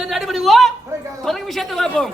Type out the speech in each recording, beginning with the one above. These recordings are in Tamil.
சென்று அடிபடுவோம். பிறகு விஷயத்தை பார்ப்போம்.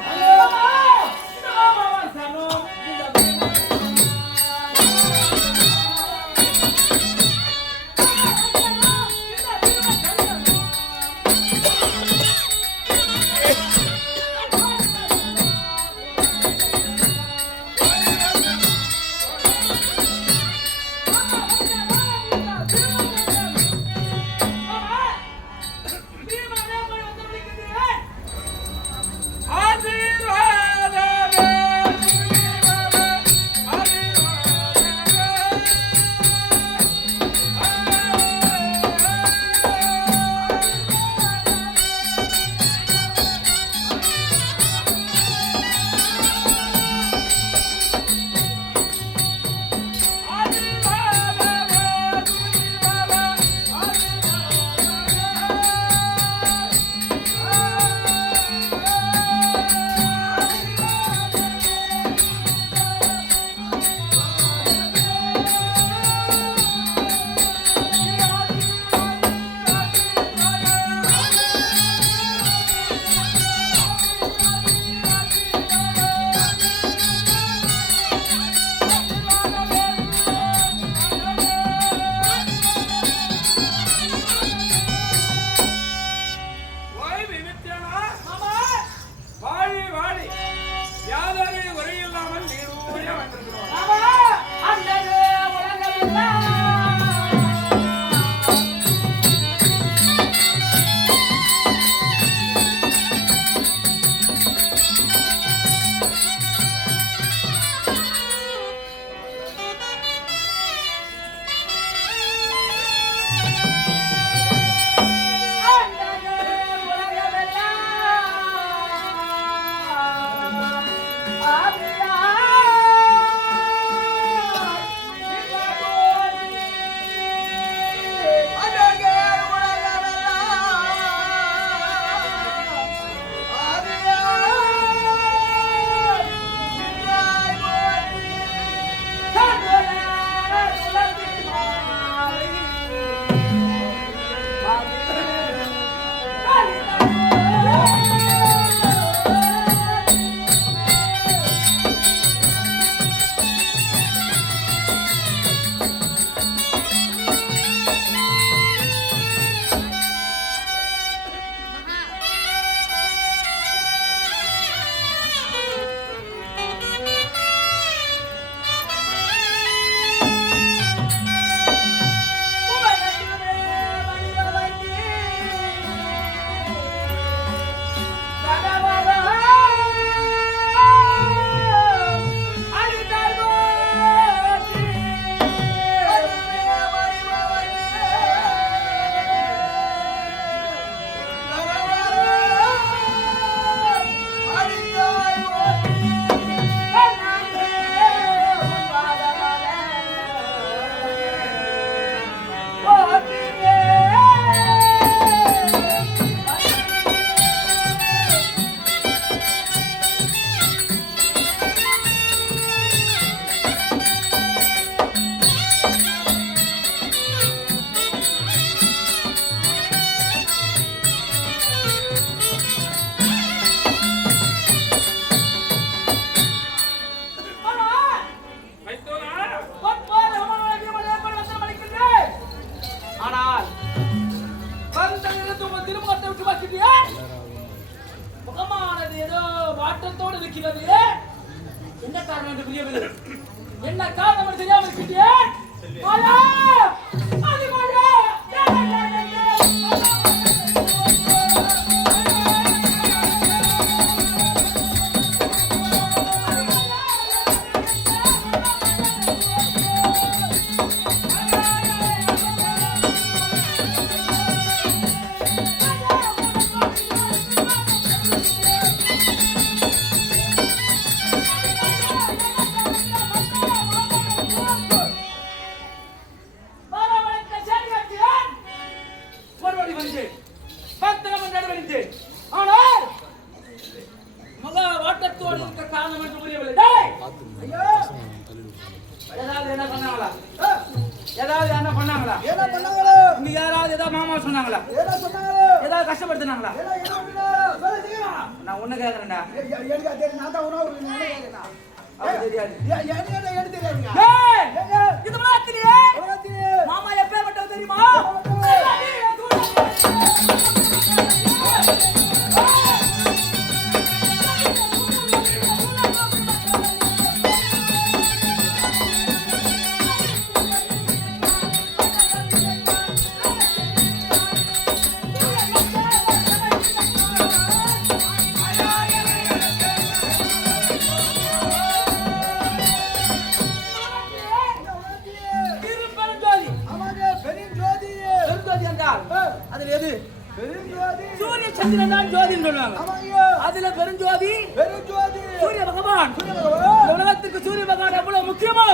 என்ன காரணம் என்று புரியவில்லை. என்ன காரணம் என்று தெரியாமல் இருக்கின்றே. நான் உன்ன கேக்குறேன்டா. எனக்கு அது நான் தான் உணவு கேட்கிறேன். அது தெரியாது. எனக்கு தெரியாதுங்க. ஏய், இது மாத்திரியே. மாமா எப்பேர்ப்பட்டவர் தெரியுமா? அதுல எது சூரிய சந்திரன் தான் ஜோதின்னு சொல்லுவாங்க. அதுல பெருஞ்சோதி சூரிய பகவான். உலகத்துக்கு சூரிய பகவான் எவ்வளவு முக்கியமோ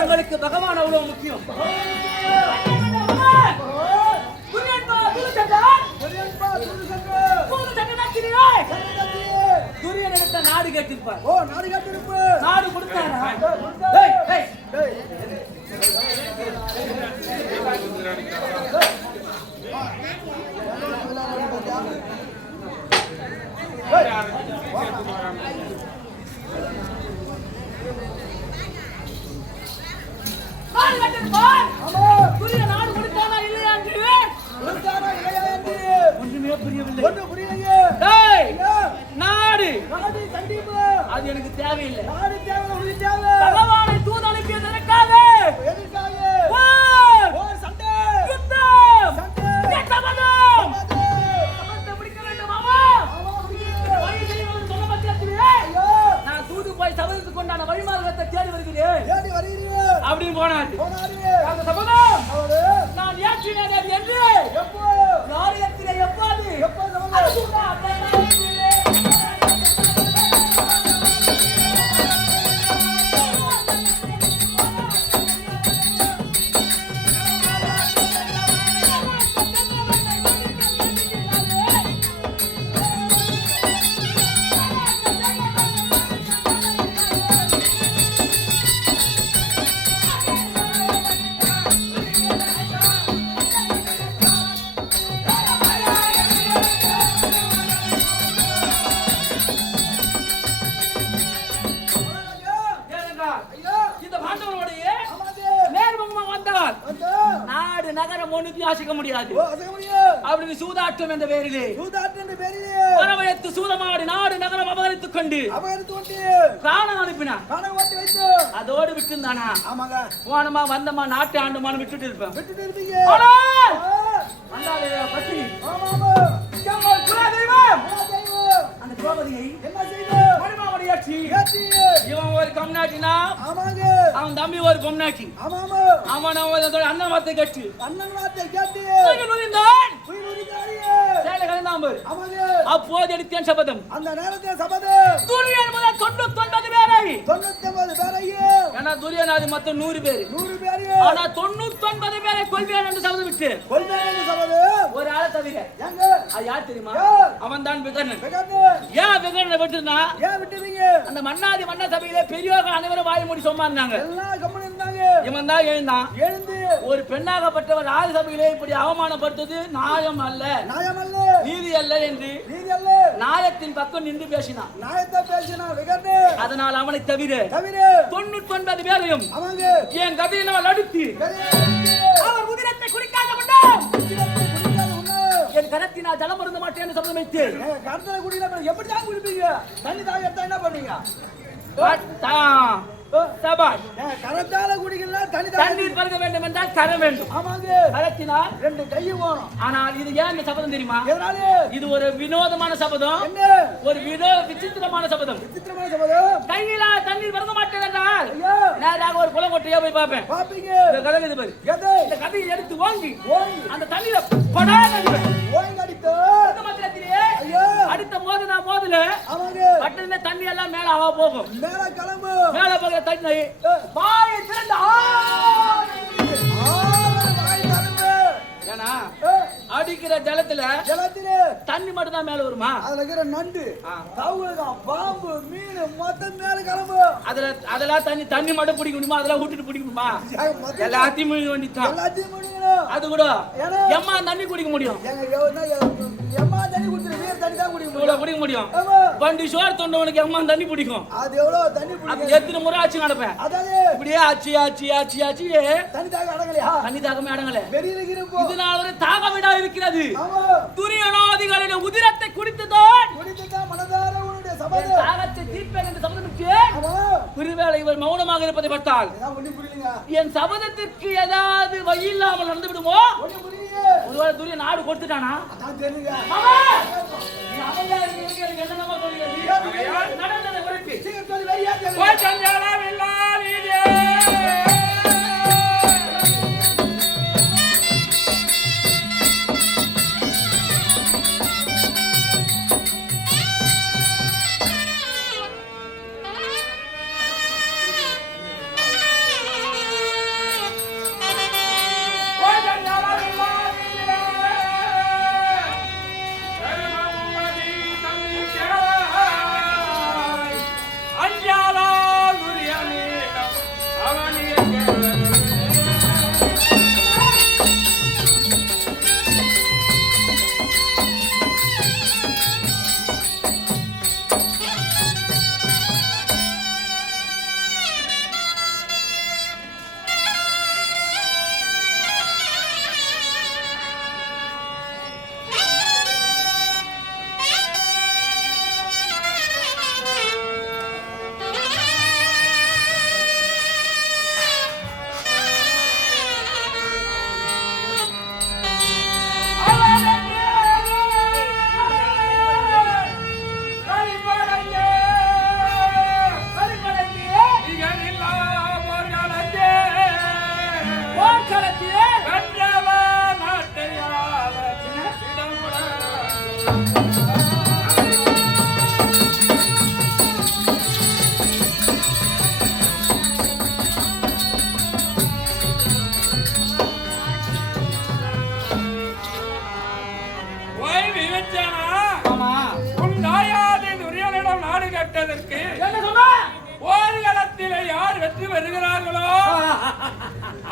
எங்களுக்கு பகவான் அவ்வளவு முக்கியம். சூரியன் எடுத்த நாடு கேட்டிருப்பார். நாடு கொடுத்தாரா? ஒன்றுமே புரியவில்லை. நாடு அது எனக்கு தேவையில்லை. பகவானை தூது அனுப்பியதற்காக நான் தூது போய் சபதத்துக்கு கொண்டான வழிமார்க்கத்தை தேடி வருகிறேன் அப்படின்னு போனாரு. அந்த சபதம் நான் ஏற்றினேன் என்று காரியத்திலே எப்போது நாடு நகரம் ஒண்ணுத்தையும் அசைக்க முடியாது. அப்படி சூதாட்டம் என்ற பேரிலே வரவழைத்து சூதமாடி நாடு நகரம் அபகரித்துக் கொண்டு பிராணம் அனுப்பினான். அதோடு விட்டு இருந்தானா? போனமா வந்தமா நாட்டு ஆண்டுமானு விட்டுட்டு இருப்பேன். அந்த திரௌபதியை இவன் ஒரு கம்நாட்டினா அவன் தம்பி ஒரு பொம்நாட்டி. அவன் அண்ணன் வார்த்தை கேட்டு அப்போது எடுத்தேன் சபதம். அந்த நேரத்தில் சபதம் துரியன் முதல் 99 பேரை. ஏன்னா துரியனாதி மொத்தம் 100 பேர். ஆனா 99 பேரை கொள்வேன் என்று சபதம் விட்டு ஒரு ஆளை தவிர. அது யார் தெரியுமா? அவன் தான் விகர்ணன். ஏன் விகர்ணனை விட்டுனா? அந்த மன்னாதி மன்ன சபையிலே பெரியவர்கள் அனைவரும் வாய் மூடி சொன்னாங்க. இவன் தான் எழுந்தான். ஒரு பெண்ணாகப்பட்டவர் ஆதி சபையிலே இப்படி அவமானப்படுத்துவது நியாயம் அல்ல, நீதி அல்ல என்று நியாயத்தின் பக்கம் நின்று பேசினான். அதனால் அவனை தவிர 99 பேரையும் என் கதையினால் அடுத்து அவர் உதிரத்தை குடிக்காத என் கரத்தினால் ஜலம் அருந்த மாட்டேன் சபதம் வைத்தேன். எப்படி தான் குடிப்பீங்க? தண்ணி தாக எடுத்தா என்ன பண்ணீங்க? கரத்தால குடிக்கலாம். தண்ணீர் பருக வேண்டும் என்றால் கரம் வேண்டும். கரத்தினால் 2 கையும் வேணும். ஆனால் இது ஏன் இந்த சபதம் தெரியுமா? இது ஒரு வினோதமான சபதம், ஒரு விசித்திரமான சபதம். கையில தண்ணீர் பருக மாட்டேன் என்றால் நேராக ஒரு குளங்கொட்டையா போய் பார்ப்பேன். இந்த கதையை எடுத்து வாங்கி அந்த தண்ணீரை அடுத்த மோதுல பட்டதுல தண்ணி எல்லாம் மேல ஆவா போகும். மேல போகிற தண்ணி வாயை திறந்து ஏன்னா அடிக்கிற ஜலத்துல தண்ணி மட்டும் தான் மேல வருமா? அதுல இருக்கிற நண்டு, பாம்பு, மீன் மொத்தம் மேல கிளம்பு. அதெல்லாம் தண்ணி மட்டும் பிடிக்க முடியுமா? அதெல்லாம் விட்டுட்டு பிடிக்க முடியுமா? எல்லாத்தையும் முழுங்க வேண்டியதான். அது கூட எம்மா தண்ணி குடிக்க முடியும். எம்மா தண்ணி குடிச்சு முடியும் வண்டி சோறு தொண்டவனுக்கு அம்மா தண்ணி பிடிக்கும் அது எவ்வளவு தண்ணி அது பிடிக்கும் எத்தனை முறை ஆச்சு நடப்பேன் அதாவது இப்படியே ஆச்சு ஆச்சு ஆச்சு ஆச்சு தண்ணி தாக அடங்கலையா தண்ணி தாகமே அடங்கல வெளியில இருக்கிறப்போ இதனால தாகமிடா இருக்கிறது ஆமா துரியோனாதிகளுடைய உதிரத்தை குடித்துதான் குடித்துதான் மனதார உன்னுடைய சபதம் தாகத்தை தீர்ப்பேன் என்று சபதமிட்டு ஆமா ஒருவேளை இவர் மௌனமாக இருப்பதை பார்த்தால் இதான் ஒண்ணும் புரியலங்க என் சபதத்திற்கு ஏதாவது வழி இல்லாமல் நடந்து விடுமோ ஒண்ணும் புரியல ஒருவேளை துரிய நாடு கொடுத்துட்டானா அதான் தெரியுங்க மாமா நீ அமைதியா இருக்க என்னமா சொல்றீங்க நடந்ததை விரட்டி சீக்கிரம் சொல்லி வெளியே கேளு போய் சஞ்சாலம் இல்லாதீரே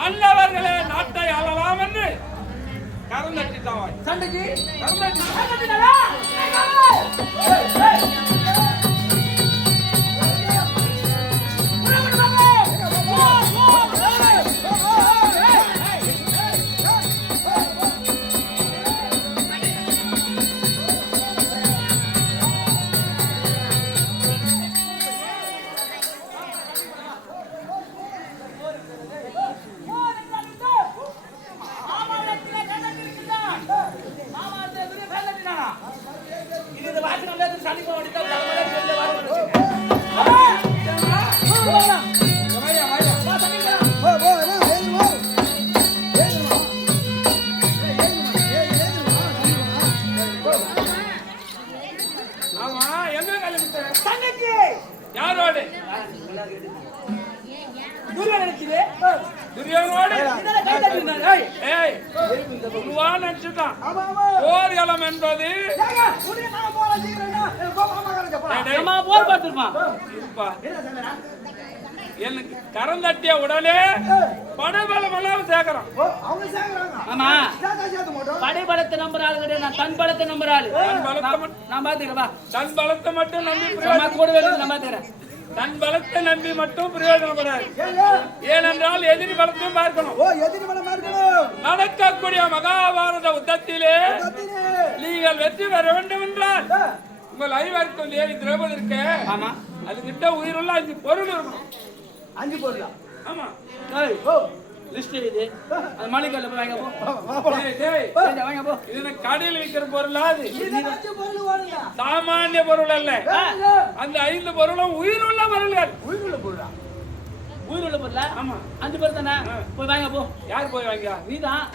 அன்னவர்களே நாட்டை ஆளலாம் என்று கரந்தட்டிட்டான் சண்டைக்கு யாரோடு போர்க்களம் என்பது போர் பார்த்திருப்பான் எனக்கு கரந்தட்டிய உடனே படைபலம் எல்லாம் சேர்க்கிறோம். ஆமா படைபலத்தை நம்புற ஆளு கிடையாது, நான் தன் பலத்தை நம்புற ஆளு. நான் பாத்துக்கிறேன், தன் பலத்தை மட்டும் நம்பி கூட நான் பாத்துக்கிறேன். தன் பலத்தை நம்பி மட்டும் பிரயோஜனப்படாது. ஏனென்றால் எதிரி பலத்தையும் பார்க்கணும். நடக்கக்கூடிய மகாபாரத யுத்தத்திலே நீங்கள் வெற்றி பெற வேண்டும் என்றால் உங்கள் ஐவருக்கும் தேவி திரௌபதி இருக்க. ஆமா, அது கிட்ட உயிருள்ள 5 பொருள் இருக்கணும். 5 பொருளா? ஆமா, லிஸ்ட் இது. அது மளிகைல போய் வாங்க போ. வாங்க போ. இது கடையில் விற்கிற பொருளா? அது பொருள் சாமானிய பொருள் அல்ல. அந்த 5 பொருளும் உயிருள்ள பொருள்கள். உயிருள்ள பொருளா? உயிருள்ள பொருளா? ஆமா. 5 பேர் தானே. போய் வாங்க போ. யார் போய் வாங்க? நீதான்.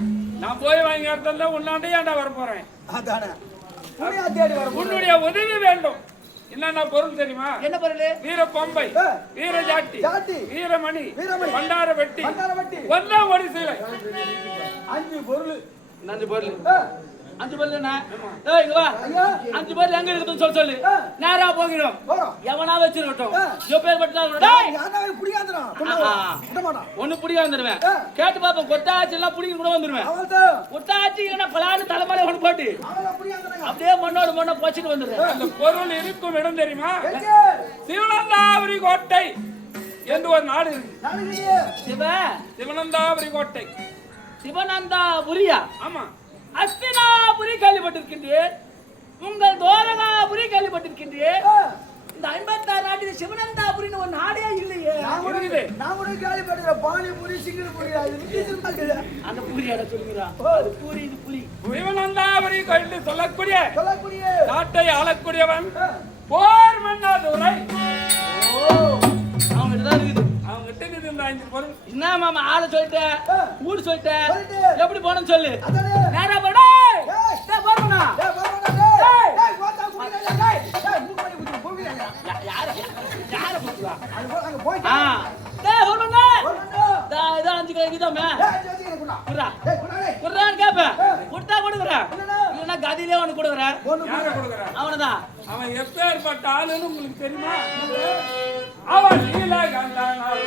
நான் போய் வாங்கி எடுத்தா உன்னாண்டே ஏன்டா வர போறேன்? அதானே. தேடி வர உன்னுடைய உதவி வேண்டும். என்னென்ன பொருள் தெரியுமா? என்ன பொருள்? வீர பம்பை, வீர ஜாட்டி, வீரமணி, பண்டார வெட்டி, ஒன்னா ஒரு சிலை. 5 பொருள். 5 பொருள். 5 பல்லு என்ன இங்க வா 5 பல்லு எங்க இருக்குதுன்னு சொல்லு நேரா போகிறோம் எவனா வச்சிரட்டும் எப்பேர் பட்டா டேய் யாரா புடியாதடா விட மாட்டான் ஒண்ணு புடியா வந்துருவேன் கேட்டு பாப்போம் கொட்டாச்சி எல்லாம் புடிங்க கூட வந்துருவேன் அவள்தான் கொட்டாச்சி இல்லனா பலான தலைமலை ஒன்னு போட்டு அவள புடியாதடா அப்படியே மண்ணோட மண்ண போச்சிட்டு வந்துறேன் அந்த பொருள் இருக்கும் இடம் தெரியுமா சிவனந்தாபுரி கோட்டை என்று ஒரு நாடு இருக்கு சிவனந்தாபுரி கோட்டை சிவனந்தாபுரியா ஆமா அஸ்தினாபுரி கேள்விப்பட்டிருக்கின்றேன் உங்கள் தோரகாபுரி கேள்விப்பட்டிருக்கின்றேன் இந்த 56 நாட்டில் சிவனந்தாபுரின்னு ஒரு நாடே இல்லையே நான் கூட கேள்விப்பட்டிருக்கேன் பானிபூரி சிங்கிள்பூரி அந்த பூரி அட சொல்லுங்கடா அது பூரி இது புலி சிவனந்தாபுரி என்று சொல்லக்கூடிய நாட்டை ஆளக்கூடியவன் போர் மன்னாதுரை அவங்க தான் இருக்குது அவங்க கிட்ட இருக்குது இந்த 5 பொருள் என்ன மாமா ஆள சொல்லிட்டேன் ஊர் சொல்லிட்டேன் எப்படி போறேன்னு சொல்லு நேரா போடா டேய் போறோம்னா டேய் வாடா குடிடா டேய் மூக்கடி குடி போவியா யார போறா அங்க போய் டேய் போறோம்னா இதா 5 கிலோ கிதோமே டேய் குடா குடா டேய் குடா டேய் குறான் கேப்ப குட்டா கொடுக்குறேன் இல்லனா கதியிலே ஒன்னு கொடுக்குறேன் யார கொடுக்குறான் அவனதான் அவன் எப்பேர்ப்பட்ட ஆளுன்னு உங்களுக்கு தெரியுமா அவன் நீல கண்டானாள்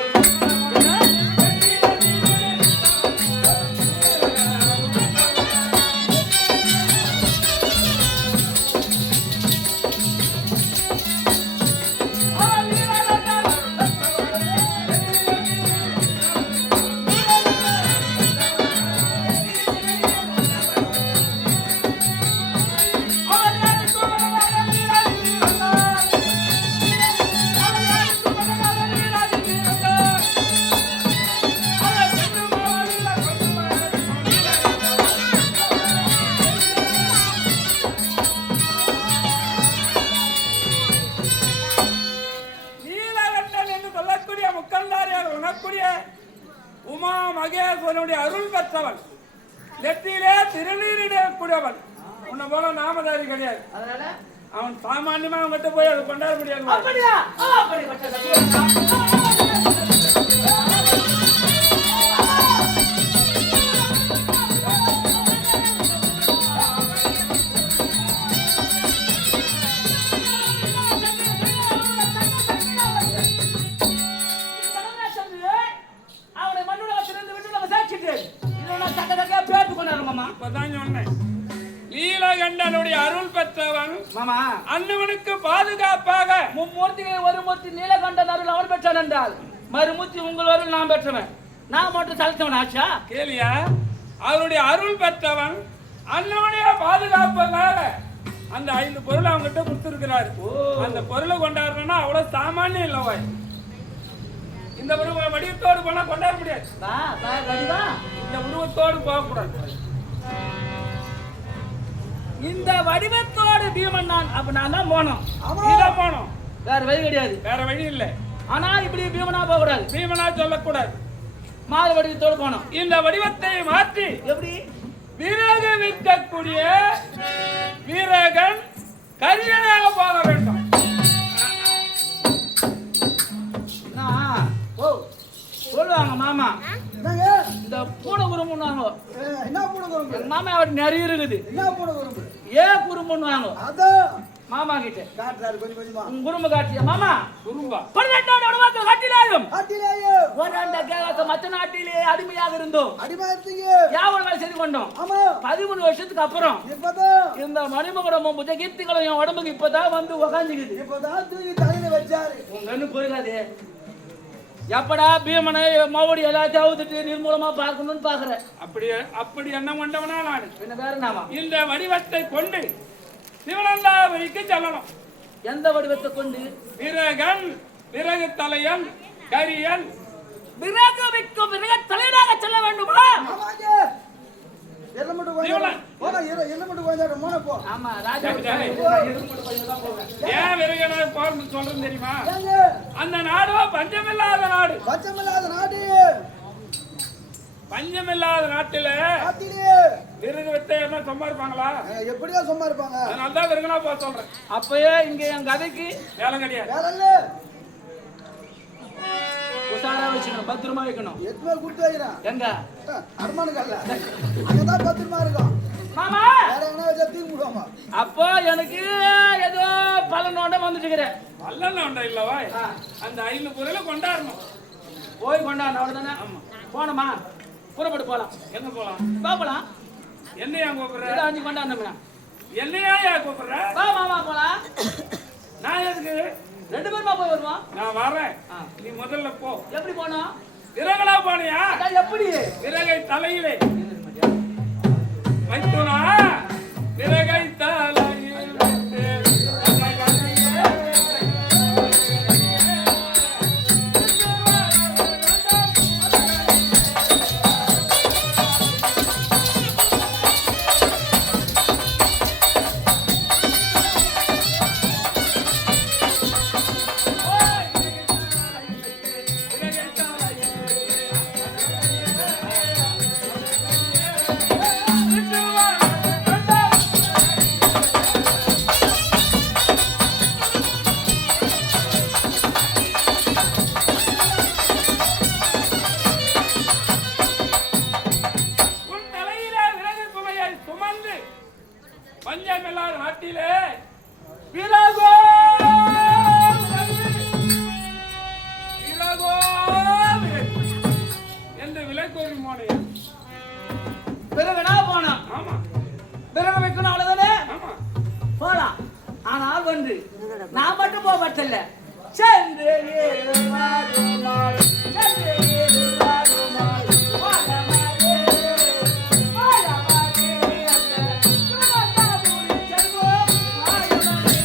உமா மகேஸ்வரனுடைய அருள் பெற்றவன் நெத்தியிலே திருநீரிடக்கூடியவன் உன்னை போல நாமதாரி கிடையாது அவன் சாமானியமா அவன்கிட்ட போய் அதை கொண்டாட முடியாது நீலகண்டனுடைய அருள் பெற்றவன் அன்னவனுக்கு பாதுகாப்பாக மும்மூர்த்திகளை ஒரு மூர்த்தி நீலகண்டன் அருள் அவன் பெற்றான் என்றால் மறுமூர்த்தி உங்கள் அருள் நான் பெற்றவன் நான் மட்டும் செலுத்தவன் ஆச்சா கேளியா அவருடைய அருள் பெற்றவன் அன்னவனுடைய பாதுகாப்பாக அந்த 5 பொருள் அவங்ககிட்ட கொடுத்திருக்கிறாரு அந்த பொருளை கொண்டாடுறோம்னா அவ்வளவு சாமானியம் இல்லவாய் இந்த வடிவத்தோடு போனா கொண்டாட முடியாது இந்த உருவத்தோடு போகக்கூடாது இந்த வடிவத்தோடு பீமன் நான் அப்ப நான் தான் போனோம் போனோம் வேற வழி கிடையாது வேற வழி இல்ல ஆனா இப்படி பீமனா போக கூடாது பீமனா சொல்லக்கூடாது மாறு வடிவத்தோடு போனோம் இந்த வடிவத்தை மாற்றி எப்படி வீரக விற்கக்கூடிய வீரகன் கரியனாக போக வேண்டும் சொல்லுவாங்க மாமா இந்த பூனை குறும்புன்னு என்ன பூனை குறும்பு மாமா அவர் நிறைய இருக்குது என்ன பூனை குறும்பு குறும்புன்னு வாங்க அதான் மாமா கிட்ட காட்டுறாரு கொஞ்சம் கொஞ்சமா குறும்பு காட்டிய மாமா குறும்பா 18 கட்டிலாயும் ஒரு அந்த கேக மத்த நாட்டிலே அடிமையாக இருந்தோம் அடிமையாத்தீங்க யாவன வேலை செய்து கொண்டோம் ஆமா 13 வருஷத்துக்கு அப்புறம் இப்பதான் இந்த மணிமகுடமும் புஜகீர்த்திகளும் என் உடம்புக்கு இப்பதான் வந்து உக்காந்துக்குது இப்பதான் தூக்கி தலையில வச்சாரு உங்க என்ன புரியாதே எப்படா பீமனை மோடி எல்லாத்தையும் அவுத்துட்டு நிர்மூலமா பார்க்கணும்னு பாக்குறேன் அப்படி என்ன கொண்டவனா நான் என்ன வேற நாமா இந்த வடிவத்தை கொண்டு சிவனந்தாபுரிக்கு செல்லணும் எந்த வடிவத்தை கொண்டு விரகன் விறகு தலையன் கரியன் விறகு விற்கும் விறகு தலையனாக செல்ல வேண்டுமா ஆமா ராஜா ஏன் விறகனை போறன்னு சொல்றேன்னு தெரியுமா அந்த நாடு பஞ்சமில்லாத நாடு பஞ்சமில்லாத நாட்டில விறகு வித்த என்ன சும்மா இருப்பாங்களா எப்படியா சும்மா இருப்பாங்க அதனாலதான் விறகுனா போக சொல்றேன் அப்பயே இங்க என் கதைக்கு வேலை கிடையாது உஷாரா வச்சுக்கணும் பத்திரமா வைக்கணும் எத்தனை கொடுத்து வைக்கிறேன் எங்க அரமானுக்கு அல்ல அங்கதான் பத்திரமா இருக்கும் மாமா வேற எங்கனா வச்சா தூக்கி விடுவாமா? அப்போ எனக்கு ஏதோ பலனோட வந்துட்டுக்கிறேன். பல்லனோண்ட இல்லவா? அந்த 5 பொருளை கொண்டாடணும். போய் கொண்டாடணும் அவ்வளவுதானே? ஆமா. போனோமா புறப்பட்டு போலாம். எங்க போலாம்? பாப்பலாம். என்னையா கூப்பிடுற? 5 கொண்டாடணும்னா என்னையா கூப்பிடுற? வா மாமா போலாம். நான் எதுக்கு? 2 பேருமா போய் வருவோம். நான் வரேன். நீ முதல்ல போ. எப்படி போனோம்? விறகலா போனியா? அதான் எப்படி? விறகை தலையிலே வைத்துனா விறகை தலையில் பஞ்சமில்லாத நாட்டிலே விறகோ விறகோ என்று விலைக்கோரி மோனையா பிறகுனா போனோம். ஆமா பிறகு வைக்கணும் அவ்வளவுதானே? ஆமா போலாம். ஆனால் வந்து நான் மட்டும் போக மாட்டேன்ல. சென்று ஏறுமாறுமாறு, சென்று ஏறுமாறுமாறு, வாழமாறு, வாழமாறு, அந்த சிவகாமிபுரி செல்வோம், வாழமாறு.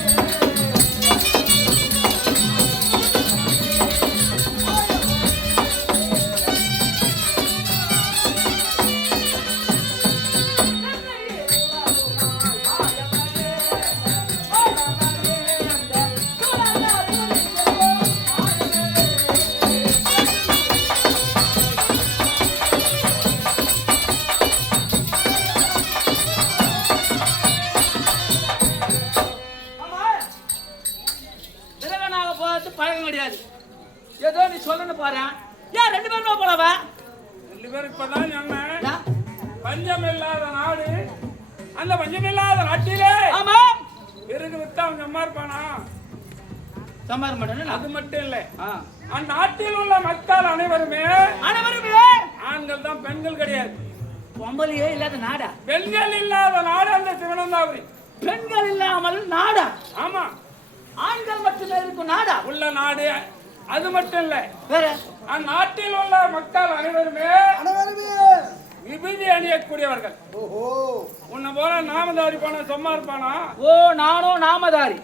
பழக்கம் கிடையாது. ஏதோ நீ சொல்லணும் பாரு. ஏன் 2 பேருமா போலவா? 2 பேரும் இப்பதான் சொன்னேன். பஞ்சமில்லாத நாடு, அந்த பஞ்சமில்லாத நாட்டிலே ஆமா விறகு வித்தா அவன் சும்மா இருப்பானா? சம்மார மாட்டேன். அது மட்டும் இல்லை, அந்நாட்டில் உள்ள மக்கள் அனைவருமே ஆண்கள் தான், பெண்கள் கிடையாது. பொம்பளையே இல்லாத நாடா? பெண்கள் இல்லாத நாடு அந்த சிவனந்தாபுரி. பெண்கள் இல்லாமல் நாடா? ஆமா, ஆண்கள் மட்டுமே இருக்கும் நாடா உள்ள நாடு. அது மட்டும் இல்ல, வேற அந்நாட்டில் உள்ள மக்கள் அனைவருமே விபூதி அணியக்கூடியவர்கள். ஓஹோ, உன்னை போல நாமதாரி போன சும்மா இருப்பானா? ஓ, நானும் நாமதாரி,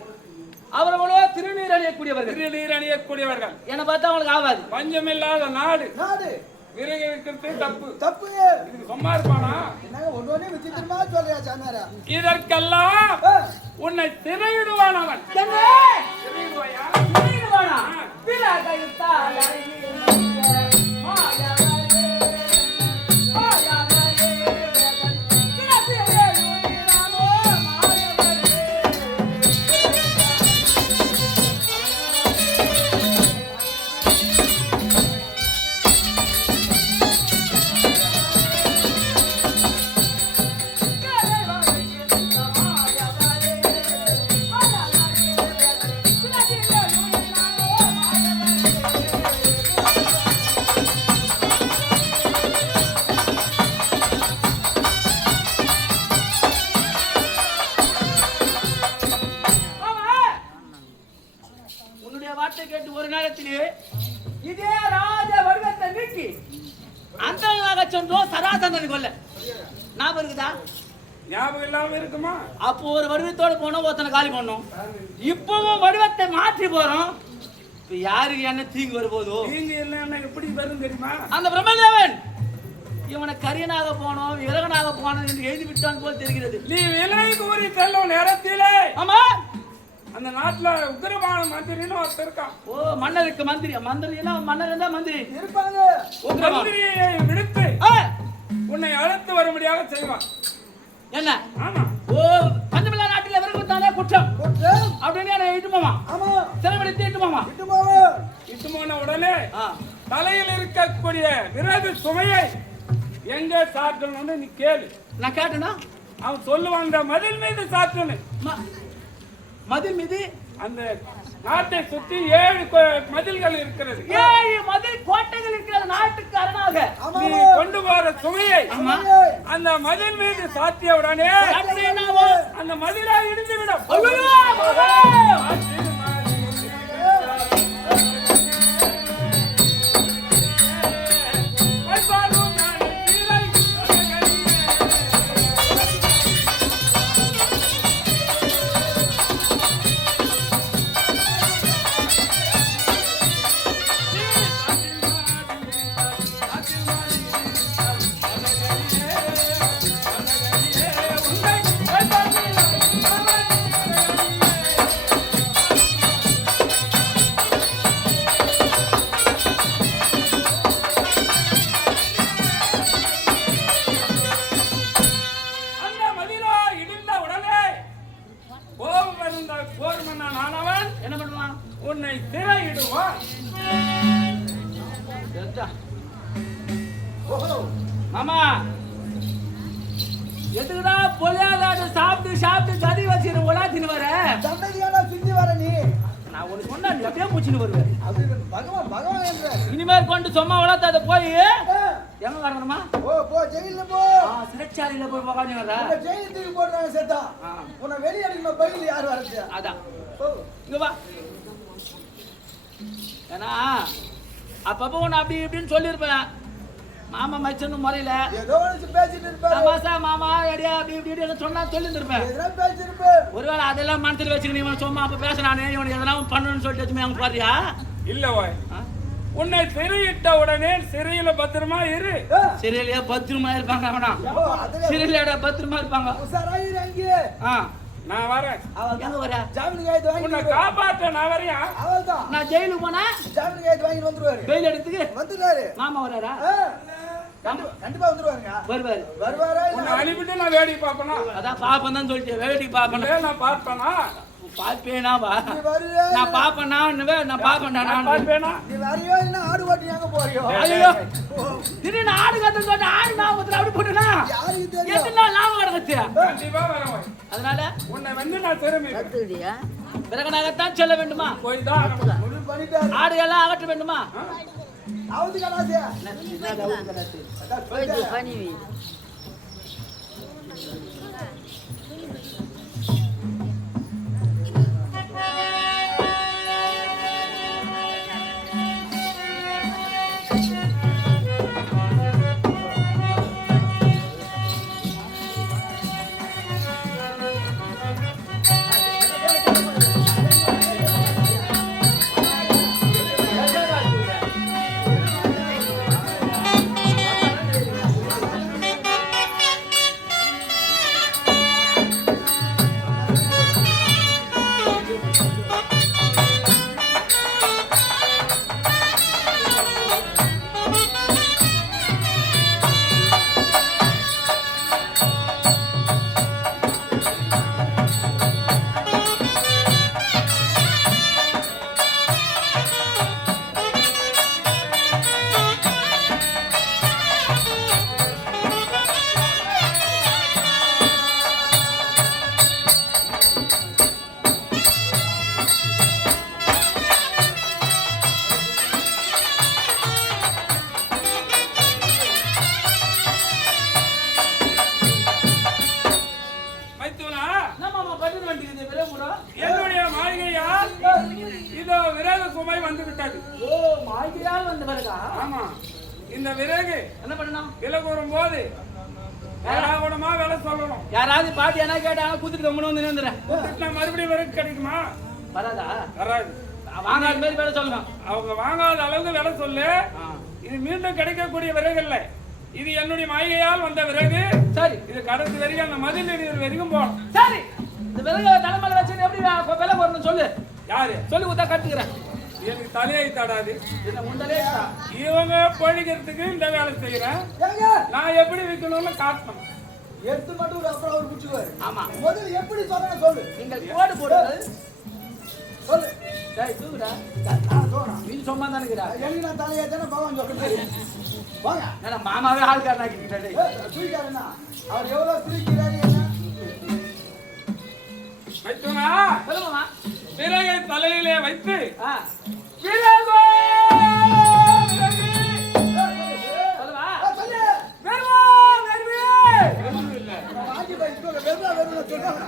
அவர்களோ திருநீர் அணியக்கூடியவர்கள். திருநீர் அணியக்கூடியவர்கள் என்ன பார்த்தா அவங்களுக்கு ஆகாது. பஞ்சமில்லாத நாடு, நாடு விறகு வைக்கிறது தப்பு. தப்பு. இதுக்கு சும்மா இருப்பானா? என்னங்க ஒண்ணே விசித்திரமா சொல்றியா சாமியாரா? இதற்கெல்லாம் உன்னை திரையிடுவான் அவன். என்ன திரையிடுவாயா? திரையிடுவானா? விலகைத்தால் கேட்டு ஒரு நேரத்திலே இதே ராஜ வர்க்கத்தை நீக்கி அந்த சென்றோம் சராசந்தனை கொல்ல. ஞாபகம் இருக்குதா? ஞாபகம் இல்லாம இருக்குமா? அப்போ ஒரு வடிவத்தோட போனோம், ஒருத்தனை காலி பண்ணோம். இப்பவும் வடிவத்தை மாற்றி போறோம். இப்ப யாருக்கு என்ன தீங்கு வரும்போதோ? தீங்கு என்ன எப்படி வரும் தெரியுமா? அந்த பிரம்மதேவன் இவனை கரியனாக போனோம், விலகனாக போனோம் என்று எழுதி விட்டான் போல் தெரிகிறது. நீ விலை கூறி செல்லும் நேரத்திலே ஆமா, அந்த நாட்டுல உக்கிரமான மந்திரின்னு ஒருத்தர் இருக்கான். ஓ, மன்னருக்கு மந்திரி. மந்திரினா மன்னர் இருந்தா மந்திரி இருப்பாங்க. மந்திரியை விடுத்து உன்னை அழைத்து வரும்படியாக செய்வான். என்ன? ஆமா. ஓ, பஞ்சமில்லா நாட்டில் விறகுத்தானே குற்றம் அப்படின்னு என்ன இட்டு போமா? ஆமா, சிறைப்படுத்தி இட்டு போமா? இட்டு போன உடனே தலையில் இருக்கக்கூடிய விறகு சுமையை எங்க சாட்டணும்னு நீ கேளு. நான் கேட்டேனா? அவன் சொல்லுவான் அந்த மதில் மீது சாத்துன்னு. மதில் மீது அந்த நாட்டை சுற்றி 7 மதில்கள் இருக்கிறது. 7 மதில் கோட்டைகள் இருக்கிறது நாட்டுக்கு அரணாக. நீ கொண்டு போற சுமையை அந்த மதில் மீது சாத்திய உடனே அந்த மதிலா இடிந்து விடும். உன்னை திரையிடுவான். மாமா எதுக்குடா பொலியாத சாப்பிட்டு சாப்பிட்டு கதி வச்சுன்னு உலாத்தின்னு வர தந்தையாடா சிந்தி வர நீ. நான் ஒண்ணு சொன்னா நீ அப்படியே பூச்சின்னு வருவேன். அது பகவான் பகவான் என்ற இனிமேல் கொண்டு சும்மா உலாத்தாத போய் எங்க வரணுமா? போ ஜெயில போ. சிறைச்சாலையில போய் உட்காந்து வர. ஜெயிலுக்கு போடுறாங்க செத்தா. உன்னை வெளிய அடிக்குமா பையில யார் வரது? அதான் இங்க வா. ஏன்னா அப்பப்போ உன்னை அப்படி இப்படின்னு சொல்லியிருப்பேன். மாமா மச்சன்னு முறையில ஏதோ பேசிட்டு இருப்பாரு. தமாசா மாமா எடியா அப்படி இப்படி சொன்னா சொல்லியிருந்திருப்பேன். எதனா பேசிருப்பேன். ஒருவேளை அதெல்லாம் மனசுல வச்சுக்கணும். இவன் சும்மா அப்ப பேசுறானே இவன் எதனா பண்ணணும்னு சொல்லிட்டு வச்சுமே அவங்க பாரியா? இல்ல வாய் உன்னை சிறையிட்ட உடனே சிறையில பத்திரமா இரு. சிறையிலேயே பத்திரமா இருப்பாங்க. அவனா சிறையில பத்திரமா இருப்பாங்க. நான் வரேன். எங்க வர? ஜாமீன் கைது வாங்கி உன்னை காப்பாத்த நான் வரையா? அவள்தான். நான் ஜெயிலுக்கு போனா ஜாமீன் கைது வாங்கி வந்துருவாரு. பெயில் எடுத்துக்கு வந்துட்டாரு. மாமா வராரா? கண்டிப்பா வந்துருவாருங்க. வருவாரா? உன்னை அனுப்பிட்டு நான் வேடிக்கை பாப்பனா? அதான் பாப்பேன் தான் சொல்லிட்டு வேடிக்கை பாப்பேன். நான் பார்ப்பனா? பாப்பேனா வா. நான் பாப்பேனா நான் பாப்பேன்டா. நான் பார்ப்பேனா? நீ வரையோ இல்ல ஆடு ஓட்டி எங்க போறியோ? ஐயோ திடீர்னு ஆடு கத்து சொல்லிட்டு ஆடு நான் அப்படி போட்டுனா யாருக்கு தெரியும்? எத்தனை லாபம் கிடக்குது? கண்டிப்பா வரேன். அதனால உன்னை வந்து நான் திரும்பி கத்துடியா பிறகு நாங்கத்தான் சொல்ல வேண்டுமா? போய் தான் முடிவு பண்ணிட்டாரு. ஆடு எல்லாம் அகற்ற வேண்டுமா? அவுது கடாசியா? போய் பண்ணி வை. என்னுடைய மாளிகையால் இதோ விறகு சுமை வந்து விட்டது. ஓ மாளிகையால் வந்த விறகா? ஆமா. இந்த விறகு என்ன பண்ணணும்? விலை கூறும் போது யாராவணுமா விலை சொல்லணும். யாராவது பாட்டி என்ன கேட்டாங்க குத்துட்டு கம்முன்னு வந்து நின்றுறேன். மறுபடியும் விறகு கிடைக்குமா? வராதா? வராது. வாங்காத மாதிரி விலை சொல்லணும். அவங்க வாங்காத அளவுக்கு விலை சொல்லு. இது மீண்டும் கிடைக்கக்கூடிய விறகு இல்லை. இது என்னுடைய மாளிகையால் வந்த விறகு. சரி. இது கடைசி வரைக்கும் அந்த மதில் வரைக்கும் போகணும். சரி. இந்த விறகு தலைமையில வச்சு எப்படி விலை வரணும் சொல்லு. யாரு சொல்லி கொடுத்தா கட்டுக்கிறேன். எனக்கு தலையை தடாது. என்ன முண்டலே இவங்க பொழிக்கிறதுக்கு இந்த வேலை செய்யறேன். நான் எப்படி விற்கணும்னு காட்டணும். எடுத்து மட்டும் ஒரு அப்புறம் அவர் குச்சிவாரு. ஆமா. முதல்ல எப்படி சொல்லணும் சொல்லு. நீங்கள் கோடு போடுங்கள். சொல்லு. டேய் தூக்குடா. நீ சும்மா தானே இருக்கடா. எனக்கு நான் தலையை தானே பகவான் சொல்றேன். வாங்க. நான் மாமாவே ஆள்காரனாக்கிட்டேன் டேய். தூக்கிட்டாருன்னா அவர் எவ்வளவு தூக்கிறாரு என்ன? வைத்துனா சொல்லுங்கம்மா. விறகை தலையிலே வைத்து ஆ, விறகோ சொல்லுவா. சொல்லு வெறுவோ வெறுவே இல்ல ஆஜி பாய் சொல்ல வெறும் சொல்றாங்க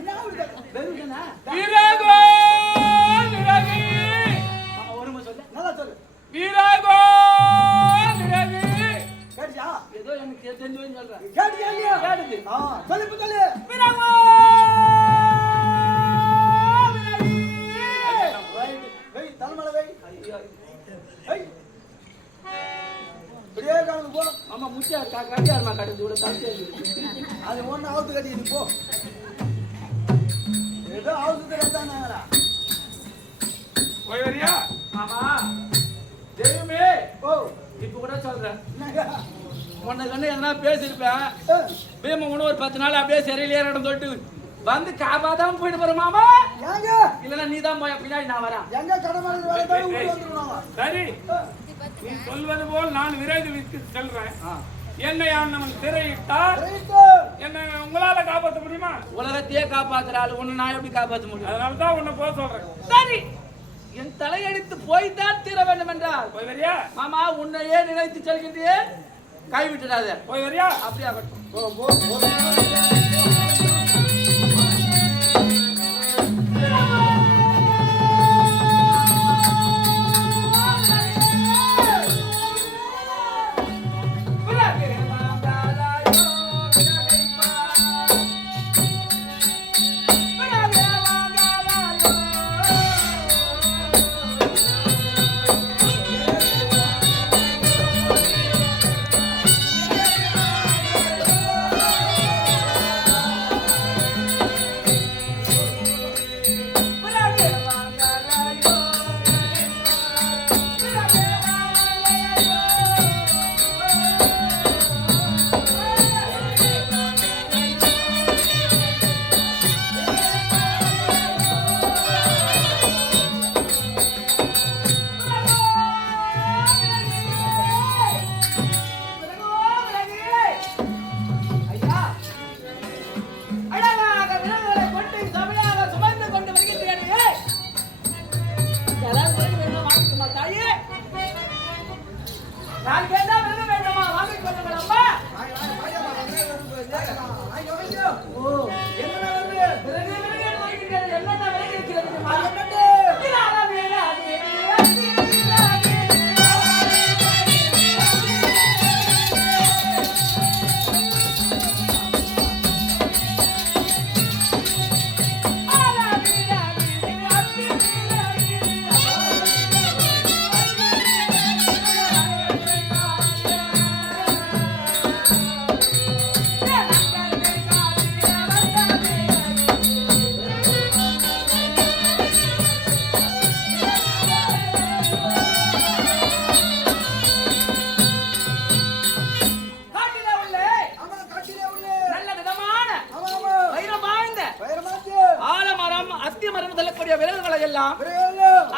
என்ன ஆகுது வெறும்தானா? விறகோ விறகு மாமா, ஒரு முறை சொல்லு. நல்லா சொல்லு விறகோ விறகு கேட்டியா ஏதோ எனக்கு தெரிஞ்சு சொல்றேன். கேட்டியா இல்லையா கேட்டுது. சொல்லு இப்ப சொல்லு விறகோ வெய் தலைமலை வெய் ஐயோ, வெய் இப்படியே காணுது போ மாமா முட்டியா கட்டியாருமா கட்டுது இவ்வளவு தம்பியா இருக்கு. அது ஒண்ணு அவுத்து கட்டிட்டு போ ஏதோ அவுத்து கட்டானாங்களா போய் வரியா மாமா, தெய்வமே ஓ இப்ப கூட சொல்றேன். என்னங்க உன்னை கண்டு எதனா பேசியிருப்பேன். பீம உணவு ஒரு 10 நாள் அப்படியே சிறையிலே இடம் சொல்லிட்டு வந்து காப்பாதாம போயிட்டு போற மாமா. ஏங்க இல்லன்னா நீ தான் போய் பின்னாடி நான் வரேன். எங்க கடமானது வேலை தான் ஊருக்கு வந்துருவாங்க சரி நீ சொல்வது போல் நான் விரைந்து விட்டு செல்றேன் என்னை அவன் சிறையிட்டால் என்ன உங்களால காப்பாற்ற முடியுமா உலகத்தையே காப்பாத்துற ஆளு உன்னை நான் எப்படி காப்பாற்ற முடியும்? அதனால தான் உன்னை போக சொல்றேன் சரி, என் தலையடித்து போய்தான் தீர வேண்டும் என்றால் போய் வரியா மாமா உன்னையே நினைத்து செல்கின்றே கைவிட்டுடாத. போய் வரியா அப்படியே ஆகட்டும். போ போ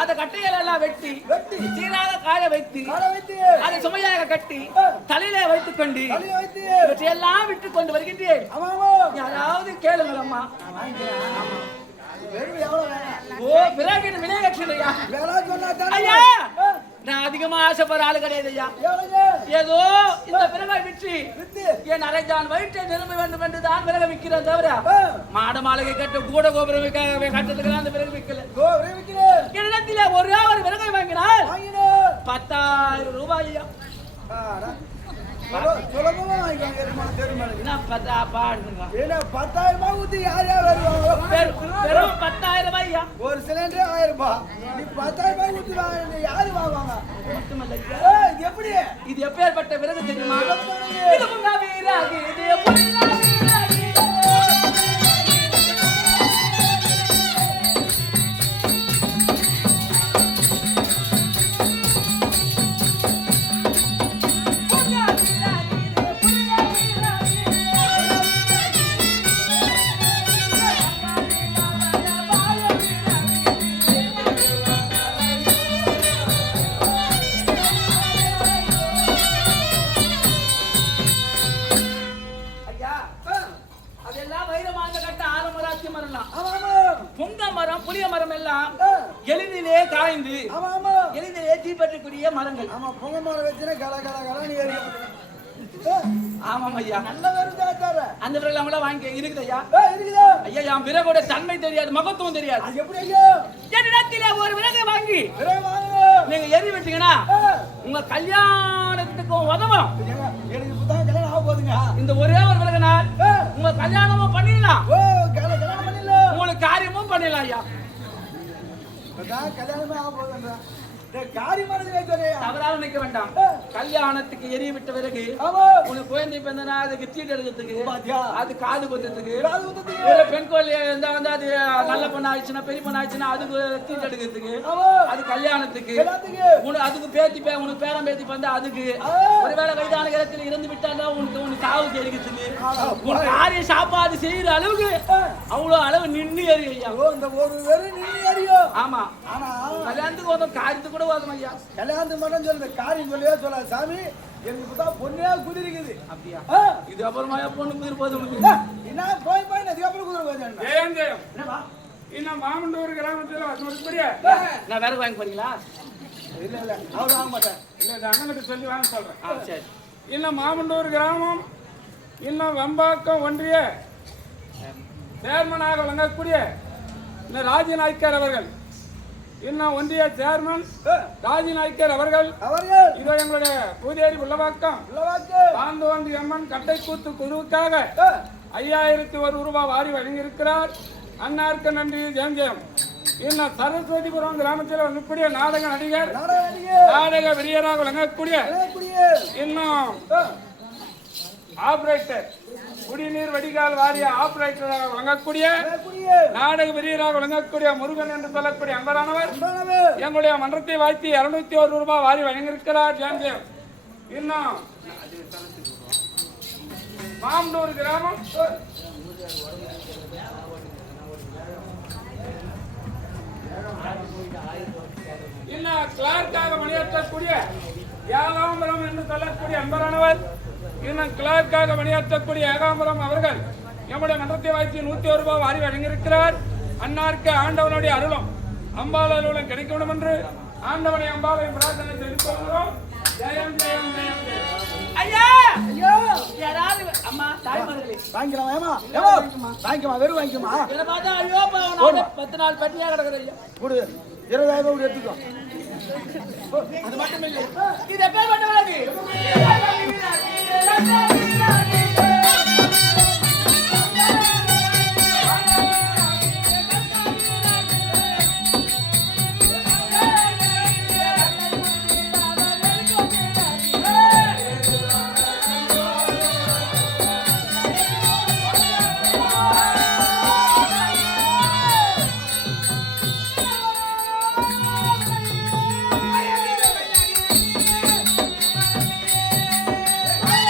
அந்த கட்டைகள் எல்லாம் வெட்டி சீராக காய வைத்து அதை சுமையாக கட்டி தலையிலே வைத்துக் கொண்டு இவற்றையெல்லாம் விட்டு கொண்டு வருகின்றேன். யாராவது கேளுங்கள் அம்மா. ஓ பிறகு விளையாட்டுலையா ஐயா, நான் அதிகமா ஆசைப்படுற ஆளு கிடையாது ஐயா. ஏதோ இந்த பிறகை விற்று என் அரைஜான் வயிற்றை நிரம்ப வேண்டும் என்று தான் பிறகு விற்கிறேன் தவிர மாட மாளிகை கட்ட கூட கோபுரம் கட்டத்துக்கு அந்த பிறகு விற்கல. இடத்தில ஒரு பிறகை வாங்கினால் 10,000 ரூபாய் ஐயா. ஒரு சிலிண்டர் 1000 ரூபாய். நீ 10,000 ரூபாய் ஊத்தி யாரு வாங்குவாங்க? எப்படி இது எப்பேற்பட்ட பிறகு தெரியுமா? புளிய மரம் எல்லாம் எளிதிலே காய்ந்து எளிதிலே தீப்பற்றக்கூடிய மரங்கள். ஆமா, பொங்க மரம் வச்சுன்னா கல கல கலன்னு எரியும். ஆமாம் ஐயா, நல்ல விறகு அந்த விறகு கூட வாங்கி இருக்குது ஐயா. இருக்குதா ஐயா, என் விறகோட தன்மை தெரியாது, மகத்துவம் தெரியாது. அது எப்படி ஐயா? என்னிடத்திலே ஒரு விறகு வாங்கி விறகு வாங்க, நீங்க எரி விட்டீங்கன்னா உங்க கல்யாணத்துக்கு உதவும். எனக்கு இப்பதான் கல்யாணம் ஆக போகுதுங்க. இந்த ஒரே ஒரு விறகுனால் உங்க கல்யாணமும் பண்ணிடலாம், ஓ கல்யாணம் பண்ணிடலாம், உங்களுக்கு காரியமும் பண்ணிடலாம் ஐயா. இப்பதான் கல்யாணமே ஆக போகுதுங்க. காரியமானது வைக்கிறேன், தவறாக நினைக்க வேண்டாம். கல்யாணத்துக்கு எரிய விட்ட பிறகு உனக்கு குழந்தை பிறந்தனா அதுக்கு தீட்டு எடுக்கிறதுக்கு, அது காது குத்துறதுக்கு, பெண் கோழி இருந்தா வந்து அது நல்ல பொண்ணு ஆயிடுச்சுன்னா பெரிய பொண்ணு ஆயிடுச்சுன்னா அதுக்கு தீட்டு எடுக்கிறதுக்கு, அது கல்யாணத்துக்கு, அதுக்கு பேத்தி உனக்கு பேரம் பேத்தி வந்தா அதுக்கு, ஒருவேளை வயதான இடத்துல இறந்து விட்டாலும் உனக்கு சாவு தெரிவிக்கிறதுக்கு, உனக்கு காரிய சாப்பாடு செய்யற அளவுக்கு அவ்வளவு அளவு நின்று எரியும் ஐயா. இந்த ஒரு வெறும் நின்று எரியும். ஆமா, ஆனா கல்யாணத்துக்கு வந்தோம், காரியத்துக்கு கூட வரும் ஐயா. கல்யாணத்துக்கு மட்டும் சொல்லுங்க, காரியம் சொல்லவே சொல்லாது சாமி. எனக்கு தான் பொண்ணே குதிரிக்குது. அப்படியா? இது அப்புறமா பொண்ணு குதிரை போது என்ன போய் போய் அதுக்கப்புறம் குதிரை போய் என்னவா இன்னும் மாமண்டூர் கிராமத்தில் நான் வேற வாங்கி போறீங்களா? இல்ல இல்ல அவர் வாங்க மாட்டேன். இல்ல அண்ணனுக்கு சொல்லி வாங்க சொல்றேன். சரி. இன்னும் மாமண்டூர் கிராமம் இன்னும் வெம்பாக்கம் ஒன்றிய சேர்மனாக விளங்கக்கூடிய இந்த ராஜி நாய்க்கர் அவர்கள், இன்னும் ஒன்றிய சேர்மன் ராஜி நாய்க்கர் அவர்கள் இதோ எங்களுடைய பூதேரி உள்ளவாக்கம் தாந்தோந்தி அம்மன் கட்டை கூத்து குழுவுக்காக 5001 ரூபாய் வாரி வழங்கியிருக்கிறார். அன்னாருக்கு நன்றி, ஜெயம் ஜெயம். இன்னும் சரஸ்வதிபுரம் கிராமத்தில் இருக்கக்கூடிய நாடக நடிகர், நாடக வெறியராக விளங்கக்கூடிய இன்னும் ஆபரேட்டர், குடிநீர் வடிகால் வாரிய ஆபரேட்டராக விளங்கக்கூடிய நாடக வெறியராக விளங்கக்கூடிய முருகன் என்று சொல்லக்கூடிய அன்பரானவர் எங்களுடைய மன்றத்தை வாழ்த்தி 201 ரூபாய் வாரி வழங்கியிருக்கிறார். ஜெயம் ஜெயம். இன்னும் மாமண்டூர் கிராமம் இன்னும் கிளார்க்காக பணியாற்றக்கூடிய ஏகாம்பரம் என்று சொல்லக்கூடிய அன்பரானவர், இன்னும் கிளார்க்காக பணியாற்றக்கூடிய ஏகாம்பரம் அவர்கள் நம்முடைய மன்றத்தை வாழ்த்தி 101 ரூபாய் வாரி வழங்கியிருக்கிறார். அன்னாருக்கு ஆண்டவனுடைய அருளும் அம்பாள் அருளும் கிடைக்க வேண்டும் என்று ஆண்டவனை அம்பாளை பிரார்த்தனை செய்து கொள்கிறோம். ஜெயம் ஜெயம் ஜெயம் ஜெயம். ஐயா ஐயோ, யாராவது அம்மா தாய்மார்களே வாங்கிக்கலாம், ஏமா வாங்கிக்கமா, வெறும் வாங்கிக்கமா. என்ன பார்த்தா ஐயோ 10 நாள் பட்டியா கிடக்குற ஐயா. கொடு 20,000 எடுத்துக்கோ. அது மட்டும் இல்லை, இது எப்பேர் பண்ண